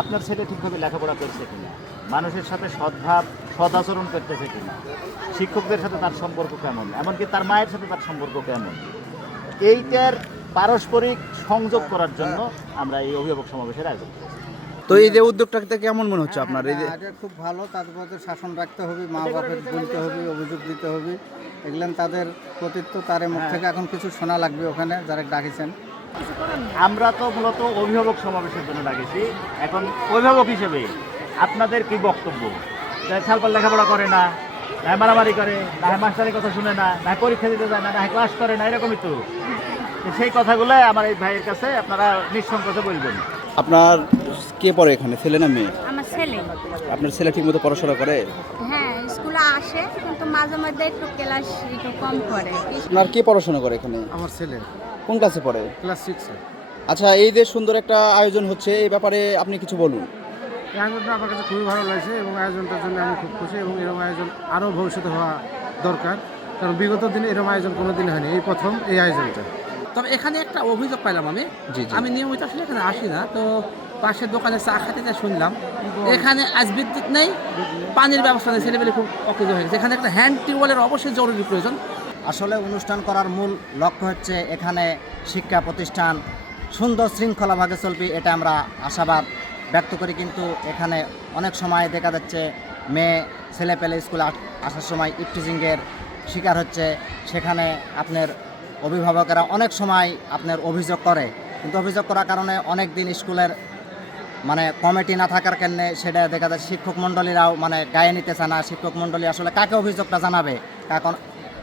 আপনার ছেলে ঠিকভাবে লেখাপড়া করছে কিনা? মানুষের সাথে সদ্ভাব সদাচরণ করতেছে কিনা? শিক্ষকদের সাথে তার সম্পর্ক কেমন? এমনকি তার মায়ের সাথে তার সম্পর্ক কেমন? এইটার পারস্পরিক সংযোগ করার জন্য আমরা এই অভিভাবক সমাবেশের আয়োজন করেছি। তো এই যে উদ্যোগটাতে কেমন মনে হচ্ছে আপনার? এই যে হ্যাঁ, খুব ভালো তাদের মধ্যে শাসন রাখতে হবে মা বাপের বলতে হবে অভিযোগ দিতে হবে। এগুলেন তাদের কর্তৃত্ব তার মুখ থেকে এখন কিছু শোনা লাগবে ওখানে যারা ডাকিছেন। আমরা তো মূলত অভিভাবক সমাবেশের জন্য ডাকেছি। এখন অভিভাবক হিসেবে আপনাদের কি বক্তব্য? যে সালপাল লেখাপড়া করে না না মারামারি করে না হয় মাস্টারের কথা শুনে না না পরীক্ষা দিতে যায় না না ক্লাস করে না এরকমই তো। তো সেই কথাগুলো আমার এই ভাইয়ের কাছে আপনারা নিঃসংকোচে বলবেন। আপনার কে পড়ে এখানে ছেলে না মেয়ে? আমার ছেলে। আপনার ছেলে ঠিকমতো পড়াশোনা করে? হ্যাঁ স্কুলে আসে কিন্তু মাঝে মধ্যে একটু ক্লাস একটু কম করে। আপনার কে পড়াশোনা করে এখানে? আমার ছেলে। কোন ক্লাসে পড়ে? ক্লাস সিক্সে আচ্ছা এই যে সুন্দর একটা আয়োজন হচ্ছে এই ব্যাপারে আপনি কিছু বলুন। এই আয়োজনটা আমার কাছে খুবই ভালো লাগছে এবং আয়োজনটার জন্য আমি খুব খুশি এবং এরকম আয়োজন আরও ভবিষ্যতে হওয়া দরকার। কারণ বিগত দিনে এরকম আয়োজন কোনো দিন হয়নি এই প্রথম এই আয়োজনটা। তবে এখানে একটা অভিযোগ পাইলাম আমি। জি, জি। আমি নিয়মিত আসলে এখানে আসি না তো পাশের দোকানে চা খাতে যা শুনলাম, এখানে আজ বিদ্যুৎ নেই, পানির ব্যবস্থা নেই ছেলেমেলে খুব অকেজ হয়ে গেছে। এখানে একটা হ্যান্ড টিউবওয়েলের অবশ্যই জরুরি প্রয়োজন। আসলে অনুষ্ঠান করার মূল লক্ষ্য হচ্ছে এখানে শিক্ষা প্রতিষ্ঠান, সুন্দর শৃঙ্খলাভাবে চলবে, এটা আমরা আশাবাদ ব্যক্ত করি। কিন্তু এখানে অনেক সময় দেখা যাচ্ছে মেয়ে ছেলে পেলে স্কুলে আস- আসার সময় ইফটিজিংয়ের শিকার হচ্ছে। সেখানে আপনার অভিভাবকেরা অনেক সময় আপনার অভিযোগ করে। কিন্তু অভিযোগ করার কারণে অনেক দিন স্কুলের মানে কমিটি না থাকার কারণে সেটা দেখা যায় শিক্ষক মণ্ডলীরাও মানে গায়ে নিতে না। শিক্ষক মণ্ডলী আসলে কাকে অভিযোগটা জানাবে? কারণ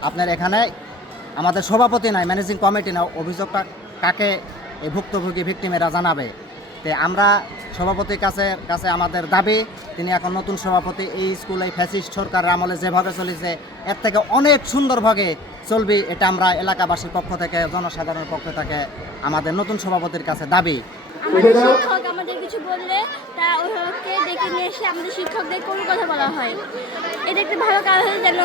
আপনার এখানে আমাদের সভাপতি নাই ম্যানেজিং কমিটি না অভিযোগটা কাকে এই ভুক্তভোগী ভিক্টিমেরা জানাবে? তে আমরা সভাপতির কাছে কাছে আমাদের দাবি, তিনি এখন নতুন সভাপতি, এই স্কুল ফ্যাসিস্ট সরকার আমলে যেভাবে চলেছে, এর থেকে অনেক সুন্দরভাবে চলবে, এটা আমরা এলাকাবাসীর পক্ষ থেকে, জনসাধারণের পক্ষ থেকে আমাদের নতুন সভাপতির কাছে দাবি। আমাদের শিক্ষক আমাদের কিছু বললে তারা অভিভাবককে ডেকে নিয়ে এসে আমাদের শিক্ষকদের কোনো কথা বলা হয় এটা একটা ভালো কাজ হয় যেন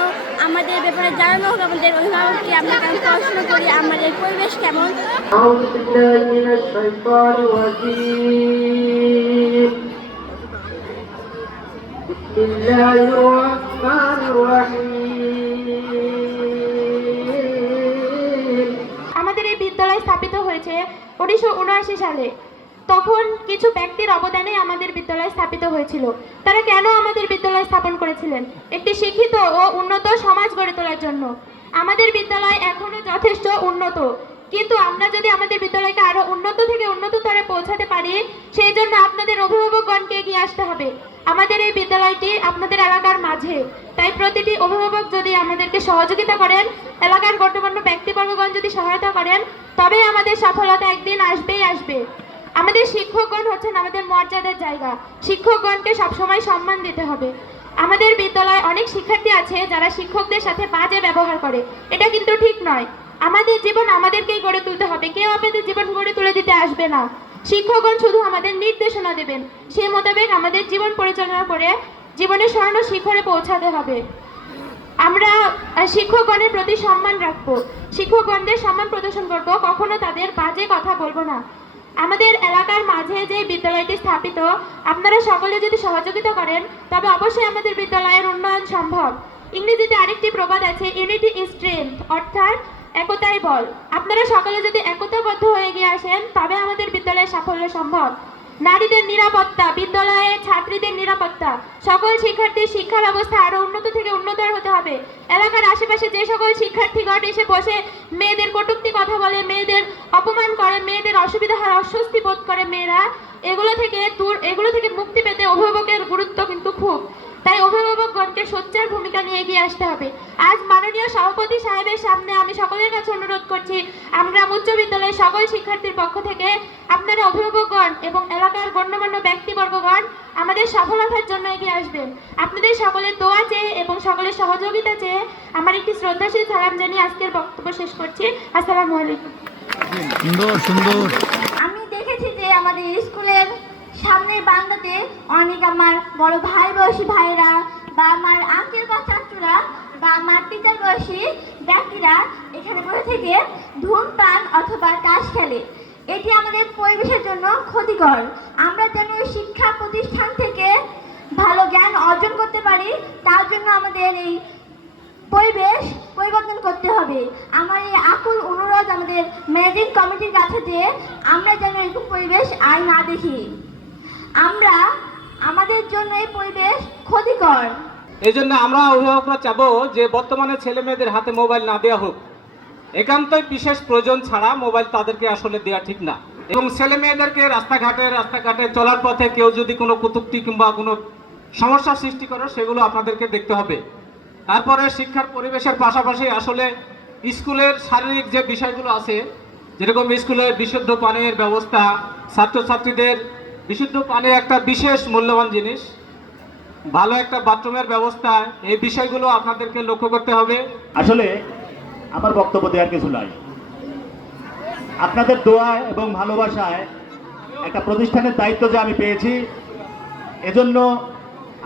আমাদের ব্যাপারে জানানো হোক আমাদের অভিভাবককে আমরা কেমন পড়াশোনা করি আমাদের পরিবেশ কেমন أعوذ بالله من الشيطان الرجيم بسم الله الرحمن الرحيم আমাদের এই বিদ্যালয় স্থাপিত হয়েছে উনিশশো উনআশি সালে তখন কিছু ব্যক্তির অবদানে আমাদের বিদ্যালয় স্থাপিত হয়েছিল। তারা কেন আমাদের বিদ্যালয় স্থাপন করেছিলেন? একটি শিক্ষিত ও উন্নত সমাজ গড়ে তোলার জন্য। আমাদের বিদ্যালয় এখনও যথেষ্ট উন্নত। কিন্তু আমরা যদি আমাদের বিদ্যালয়কে আরও উন্নত থেকে উন্নততরে পৌঁছাতে পারি, সেই জন্য আপনাদের অভিভাবকগণকে এগিয়ে আসতে হবে। আমাদের এই বিদ্যালয়টি আপনাদের এলাকার মাঝে। তাই প্রতিটি অভিভাবক যদি আমাদেরকে সহযোগিতা করেন, এলাকার গণ্যমান্য ব্যক্তিবর্গগণ যদি সহায়তা করেন তবে আমাদের সফলতা একদিন আসবেই আসবে। আমাদের শিক্ষকগণ হচ্ছেন আমাদের মর্যাদার জায়গা। শিক্ষকগণকে সবসময় সম্মান দিতে হবে। আমাদের বিদ্যালয়ে অনেক শিক্ষার্থী আছে যারা শিক্ষকদের সাথে বাজে ব্যবহার করে। এটা কিন্তু ঠিক নয়। আমাদের জীবন আমাদেরকেই গড়ে তুলতে হবে। কেউ আপনাদের জীবন গড়ে তুলে দিতে আসবে না। শিক্ষকগণ শুধু আমাদের নির্দেশনা দেবেন। সে মোতাবেক আমাদের জীবন পরিচালনা করে জীবনের স্বর্ণ শিখরে পৌঁছাতে হবে। আমরা শিক্ষকগণের প্রতি সম্মান রাখব। শিক্ষকগণদের সম্মান প্রদর্শন করব। কখনো তাদের বাজে কথা বলব না। আমাদের এলাকার মাঝে যে বিদ্যালয়টি স্থাপিত, আপনারা সকলে যদি সহযোগিতা করেন, তবে অবশ্যই আমাদের বিদ্যালয়ের উন্নয়ন সম্ভব। ইংরেজিতে আরেকটি প্রবাদ আছে ইউনিটি স্ট্রেংথ অর্থাৎ একতাই বল। আপনারা সকলে যদি একতাবদ্ধ হয়ে গিয়ে আসেন, তবে আমাদের বিদ্যালয়ের সাফল্য সম্ভব। নারীদের নিরাপত্তা বিদ্যালয়ে ছাত্রীদের নিরাপত্তা। সকল শিক্ষার্থীর শিক্ষা ব্যবস্থা আরও উন্নত থেকে উন্নতর হতে হবে। এলাকার আশেপাশে যে সকল শিক্ষার্থীগণ এসে বসে মেয়েদের কটূক্তি কথা বলে, মেয়েদের অপমান করে মেয়েদের অসুবিধা হয় অস্বস্তি বোধ করে মেয়েরা। এগুলো থেকে দূর, এগুলো থেকে মুক্তি পেতে অভিভাবকের গুরুত্ব কিন্তু খুব। তাই অভিভাবকগণকে সোচ্চার ভূমিকা নিয়ে এগিয়ে আসতে হবে। আজ মাননীয় সভাপতি সাহেবের সামনে আমি সকলের কাছে অনুরোধ করছি, আমরা উচ্চ বিদ্যালয়ের সকল শিক্ষার্থীর পক্ষ থেকে আপনারা অভিভাবকগণ এবং এলাকার গণ্যমান্য ব্যক্তিবর্গগণ আমাদের সফলতার জন্য এগিয়ে আসবেন। আপনাদের সকলের দোয়া চেয়ে এবং সকলের সহযোগিতা চেয়ে আমার একটি শ্রদ্ধাশীল সালাম জানিয়ে আজকের বক্তব্য শেষ করছি। আসসালামু আলাইকুম। সুন্দর সুন্দর। আমি দেখেছি যে আমাদের স্কুলের সামনের বান্দাতে অনেক আমার বড় ভাই বয়সী ভাইরা বা আমার আঙ্কেল বা ছাত্ররা বা আমার পিতার বয়সী ব্যক্তিরা এখানে বসে থেকে ধূমপান অথবা কাশ খেলে। এটি আমাদের পরিবেশের জন্য ক্ষতিকর। আমরা যেন শিক্ষা প্রতিষ্ঠান থেকে ভালো জ্ঞান অর্জন করতে পারি, তার জন্য আমাদের এই পরিবেশ পরিবর্তন করতে হবে। আমার এই আকুল অনুরোধ আমাদের ম্যানেজিং কমিটির কাছে যে আমরা যেন এরকম পরিবেশ আর না দেখি। আমরা আমাদের জন্য এই পরিবেশ ক্ষতিকর। এই জন্য আমরা অভিভাবকরা চাবো যে বর্তমানে ছেলে মেয়েদের হাতে মোবাইল না দেওয়া হোক। একান্তই বিশেষ প্রয়োজন ছাড়া মোবাইল তাদেরকে আসলে দেওয়া ঠিক না। এবং ছেলে মেয়েদেরকে রাস্তাঘাটে রাস্তাঘাটে চলার পথে কেউ যদি কোনো কুতুক্তি কিংবা কোনো সমস্যার সৃষ্টি করে, সেগুলো আপনাদেরকে দেখতে হবে। তারপরে শিক্ষার পরিবেশের পাশাপাশি আসলে স্কুলের শারীরিক যে বিষয়গুলো আছে, যেরকম স্কুলের বিশুদ্ধ পানির ব্যবস্থা, ছাত্রছাত্রীদের বিশুদ্ধ পানি একটা বিশেষ মূল্যবান জিনিস, ভালো একটা বাথরুমের ব্যবস্থা, এই বিষয়গুলো আপনাদেরকে লক্ষ্য করতে হবে। আসলে আমার বক্তব্য দেওয়ার কিছু নাই। আপনাদের দোয়া এবং ভালোবাসায় একটা প্রতিষ্ঠানের দায়িত্ব যে আমি পেয়েছি, এজন্য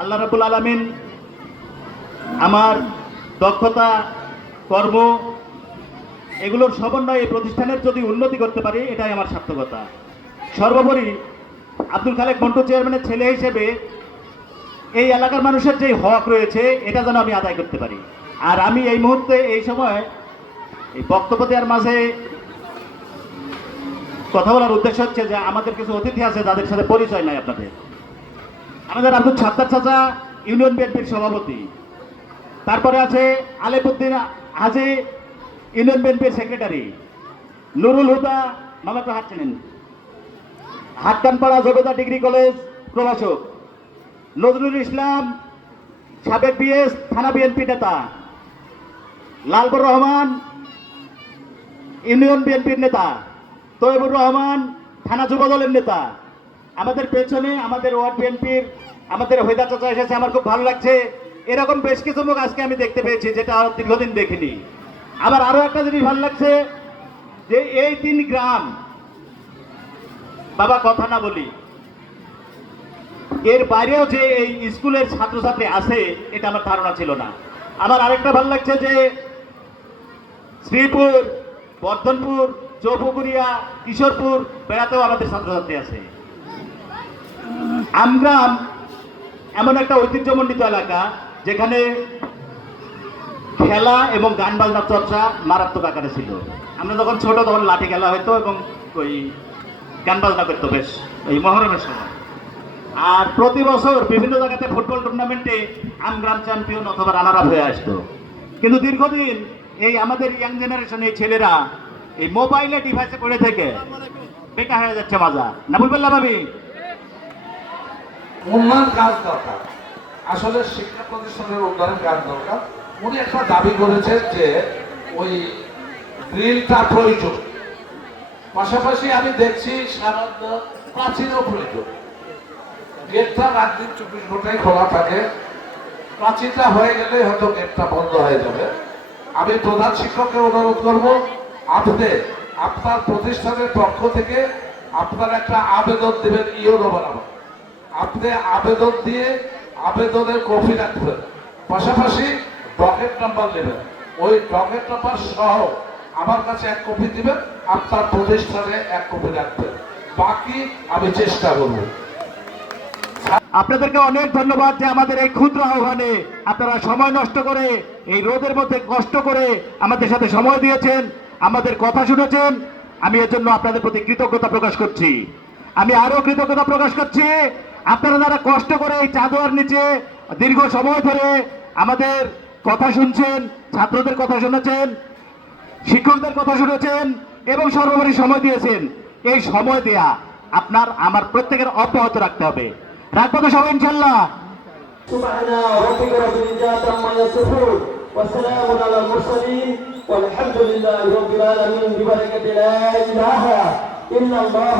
আল্লাহ রাবুল আলমিন আমার দক্ষতা, কর্ম, এগুলোর সমন্বয়ে প্রতিষ্ঠানের যদি উন্নতি করতে পারি, এটাই আমার সার্থকতা। সর্বোপরি আব্দুল খালেক মন্টু চেয়ারম্যানের ছেলে হিসেবে এই এলাকার মানুষের যে হক রয়েছে, এটা যেন আমি আদায় করতে পারি। আর আমি এই মুহূর্তে, এই সময় এই বক্তব্য দেওয়ার মাঝে কথা বলার উদ্দেশ্য হচ্ছে যে আমাদের কিছু অতিথি আছে, যাদের সাথে পরিচয় নাই আপনাদের। আমাদের আব্দুল ছাত্তার চাচা, ইউনিয়ন বিএনপির সভাপতি। তারপরে আছে আলেপুদ্দিন হাজি, ইউনিয়ন বিএনপির সেক্রেটারি। নুরুল হুদা, মামা তো হাত চেনেন। হাটকানপাড়া জগদা ডিগ্রি কলেজ প্রভাষক। নজরুল ইসলাম, সাবেক বিএস, থানা বিএনপি নেতা। লালবুর রহমান, ইউনিয়ন বিএনপির নেতা। তৈবুর রহমান, থানা যুব দলের নেতা। আমাদের পেছনে আমাদের ওয়ার্ড বিএনপির, আমাদের হৈদা চাচা এসেছে, আমার খুব ভালো লাগছে। এরকম বেশ কিছু লোক আজকে আমি দেখতে পেয়েছি, যেটা আর দীর্ঘদিন দেখিনি। আবার আরও একটা জিনিস ভালো লাগছে, যে এই তিন গ্রাম, বাবা কথা না বলি, এর বাইরেও যে এই স্কুলের ছাত্রছাত্রী আছে, এটা আমার ধারণা ছিল না। আমার আরেকটা ভালো লাগছে যে শ্রীপুর, বর্ধনপুর, চৌপুকুরিয়া, কিশোরপুর বেড়াতেও আমাদের ছাত্রছাত্রী আছে। আমগ্রাম এমন একটা ঐতিহ্যমণ্ডিত এলাকা যেখানে খেলা এবং গান বাজনার চর্চা মারাত্মক আকারে ছিল। আমরা যখন ছোট তখন লাঠি খেলা হতো এবং ওই গান বাজনা করতো বেশ, এই মহরমের সময়। আর প্রতি বছর বিভিন্ন জায়গাতে ফুটবল টুর্নামেন্টে আমগ্রাম চ্যাম্পিয়ন অথবা রানার আপ হয়ে আসতো। কিন্তু দীর্ঘদিন এই আমাদের ইয়াং জেনারেশন এই ছেলেরা এই মোবাইলে ডিভাইসে পড়ে থেকে বেকার হয়ে যাচ্ছে মাজা। না বললাম আমি। উন্নয়ন কাজ দরকার। আসলে শিক্ষা প্রতিষ্ঠানের উন্নয়ন কাজ দরকার। উনি একটা দাবি করেছেন যে ওই গ্রিলটা প্রয়োজন। পাশাপাশি আমি দেখছি সামান্য প্রাচীনও প্রয়োজন। গেটটা রাত দিন চব্বিশ ঘন্টায় খোলা থাকে। প্রাচীনটা হয়ে গেলে হয়তো গেটটা বন্ধ হয়ে যাবে। আমি প্রধান শিক্ষককে অনুরোধ করব, আপনি আপনার প্রতিষ্ঠানের পক্ষ থেকে আপনার একটা আবেদন দেবেন, ইওনো বরাবর আপনি আবেদন দিয়ে আবেদনের কপি রাখবেন পাশাপাশি ডকেট নাম্বার নেবেন। ওই ডকেট নাম্বার সহ আমার কাছে এক কপি দিবেন আপনার প্রতিষ্ঠানে এক কপি রাখবেন। বাকি আমি চেষ্টা করব। আপনাদেরকে অনেক ধন্যবাদ যে আমাদের এই ক্ষুদ্র আহ্বানে আপনারা সময় নষ্ট করে, এই রোদের মধ্যে কষ্ট করে আমাদের সাথে সময় দিয়েছেন, আমাদের কথা শুনেছেন। আমি এর জন্য আপনাদের প্রতি কৃতজ্ঞতা প্রকাশ করছি। আমি আরও কৃতজ্ঞতা প্রকাশ করছি। আপনারা যারা কষ্ট করে এই চাদোয়ার নিচে দীর্ঘ সময় ধরে আমাদের কথা শুনছেন ছাত্রদের কথা শুনেছেন শিক্ষকদের কথা শুনেছেন এবং সর্বোপরি সময় দিয়েছেন এই সময় দেয়া আপনার আমার প্রত্যেকের অব্যাহত রাখতে হবে রাখবো তো সবাই ইনশাল্লাহ سبحان ربك رب العزة عما يصفون وسلام على المرسلين والحمد لله رب العالمين ببركة لا إله إلا الله